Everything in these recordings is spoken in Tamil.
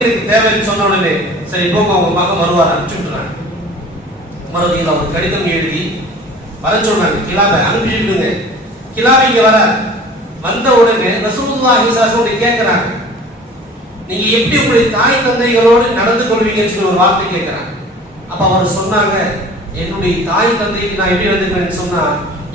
தேவைன்னு சொன்ன உடனே சரி போங்க அவங்க மகன் வருவார் அனுப்பிச்சுட்டாங்க. மறுபடியும் அவர் கடிதம் எழுதி வர சொல்றாங்க, கிலாபை அனுப்பிச்சுடுங்க. கிலாபை இங்க வர வந்த உடனே ரசூலுல்லாஹி ஸல்லல்லாஹு அலைஹி கேட்கிறாங்க, நீங்க எப்படி உங்களுடைய தாய் தந்தைகளோடு நடந்து கொள்வீங்கன்னு சொல்லி ஒரு வார்த்தை கேட்கிறாங்க. அப்ப அவர் சொன்னாங்க, என்னுடைய தாய் தந்தைக்கு நான் எப்படி நடந்துக்கிறேன்னு சொன்னா,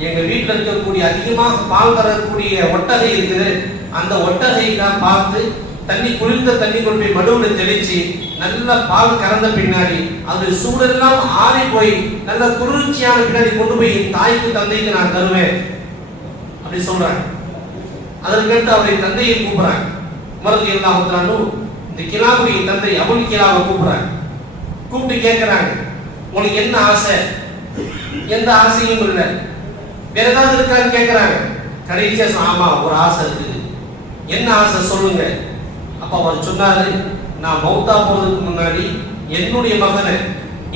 எங்க வீட்டுல இருக்கக்கூடிய அதிகமாக பால் தரக்கூடிய ஒட்டகை இருக்குது, அந்த ஒட்டகை நான் பார்த்து தண்ணி குளிர்ந்த தண்ணி கொண்டு போய் மடுவுல தெளிச்சு நல்ல பால் கறந்த பின்னாடி அது சூடெல்லாம் ஆறி போய் நல்ல குளிர்ச்சியான பின்னாடி கொண்டு போய் தாய்க்கு தந்தைக்கு நான் தருவேன் அப்படி சொல்றாங்க. அதற்கடுத்து அவரை தந்தையை கூப்பிடுறாங்க. மருந்து எல்லாம் இந்த கிலாபுடைய தந்தை அபுல் கிலாவை கூப்பிடுறாங்க. கூப்பிட்டு கேட்கிறாங்க, உங்களுக்கு என்ன ஆசை? எந்த ஆசையும் இல்லை, வேற ஏதாவது இருக்கான்னு கேட்கிறாங்க. கடைசியா ஆமா ஒரு ஆசை இருக்குது. என்ன ஆசை சொல்லுங்க. அப்ப அவர் சொன்னாரு, நான் மௌத்தா போறதுக்கு முன்னாடி என்னுடைய மகனை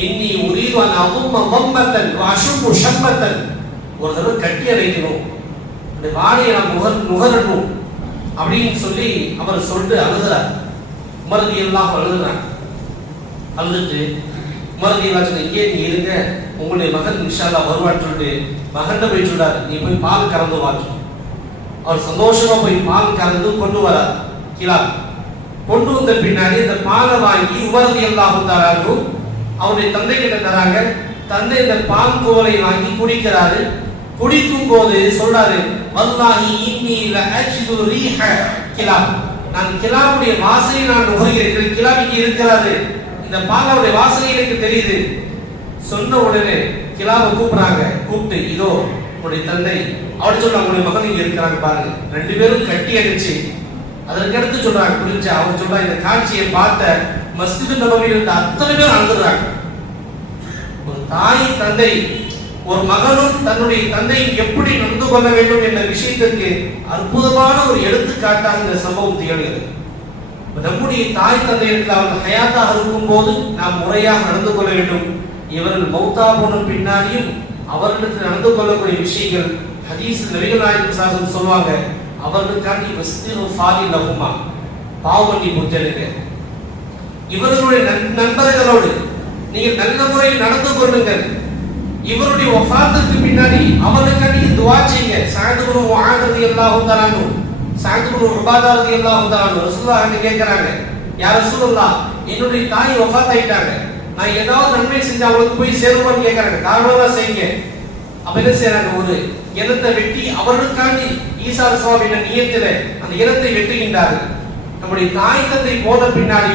இன்னி உரீவான அதும் வம்பத்தன் அசும்பு ஷம்பத்தன் ஒரு தடவை கட்டி அடைக்கணும், அந்த வாடையை நான் நுகரணும் அப்படின்னு சொல்லி அவர் சொல்லிட்டு அழுகிறார். மருதி எல்லாம் அழுகிறாங்க. அழுதுட்டு மருதி எல்லாம் சொன்ன, இங்கே நீ இருங்க, உங்களுடைய மகன் இன்ஷா அல்லாஹ் வருவான்னு சொல்லிட்டு மகன் போய் சொல்றாரு, நீ போய் பால் கறந்து வாங்க. அவர் சந்தோஷமா போய் பால் கறந்து கொண்டு வரார். கிலாப் கொண்டு வந்த பின்னாடி இந்த பாலை வாங்கி உமரது எல்லாம் தராங்க, அவருடைய தந்தை கிட்ட தராங்க. தந்தை இந்த பால் கோலை வாங்கி குடிக்கிறாரு. குடிக்கும் போது சொல்றாரு, வல்லாஹி இன்னி லஅஜிது ரீஹ கிலாப், நான் கிலாபுடைய வாசனை நான் நுகர்கிறேன். கிலாபுக்கு இருக்கிறாரு, இந்த பாலாவுடைய வாசனை எனக்கு தெரியுது. சொன்ன உடனே கிலாபை கூப்பிடுறாங்க. கூப்பிட்டு, இதோ உங்களுடைய தந்தை. அவர் சொல்றாங்க, உங்களுடைய மகன் இங்க இருக்கிறாங்க பாருங்க. ரெண்டு பேரும் கட்டி அடிச்சு அதற்கடுத்து சொல்றாங்க புரிஞ்சு. அவர் சொல்றாங்க, இந்த காட்சியை பார்த்த மஸ்ஜித் நபவியில் இருந்த அத்தனை பேர் அழுதுறாங்க. ஒரு தாய் தந்தை, ஒரு மகனும் தன்னுடைய தந்தையும் எப்படி நடந்து கொள்ள வேண்டும் என்ற விஷயத்திற்கு அற்புதமான ஒரு எடுத்துக்காட்டாக இந்த சம்பவம் திகழ்கிறது. நம்முடைய தாய் தந்தையர்கள் அவர்கள் ஹயாத்தாக இருக்கும் போது நாம் முறையாக நடந்து கொள்ள வேண்டும். இவர்கள் மௌத்தா போன பின்னாடியும் அவர்களுக்கு நடந்து கொள்ளக்கூடிய விஷயங்கள் ஹதீஸ் நபிகள் நாயகம் ஸல்லல்லாஹு சொல்வாங்க, அவர்களுக்காண்டி வஸ்திஃபாரி லஹுமா, பாவமன்னி புத்தலுங்க. இவர்களுடைய நண்பர்களோடு நீங்கள் நல்ல முறையில் நடந்து கொள்ளுங்கள். இவருடைய வஃபாத்துக்கு பின்னாடி அவர்களுக்காண்டி துஆ செய்யுங்க. சஅத் இப்னு முஆத் ரலியல்லாஹு தஆலா அன்ஹு, சஅத் இப்னு உபாதா ரலியல்லாஹு தஆலா அன்ஹு ரசூலுல்லாஹ் கேக்குறாங்க, யா ரசூலுல்லாஹ், என்னுடைய தாய் வஃபாத் ஆயிட்டாங்க, நான் ஏதாவது நன்மை செஞ்சா அவங்களுக்கு போய் சேருவான்னு கேக்குறாங்க. தாராளமா செய்யுங்க. அப்ப என்ன செய்யறாங்க, ஒரு இனத்தை வெட்டி அவர்களுக்காண்டி ஈசா அலைஹிஸ்ஸலாம் என்ற நியத்திலே அந்த இனத்தை வெட்டுகின்றார்கள். நம்முடைய தாய் தந்தை போன பின்னாடி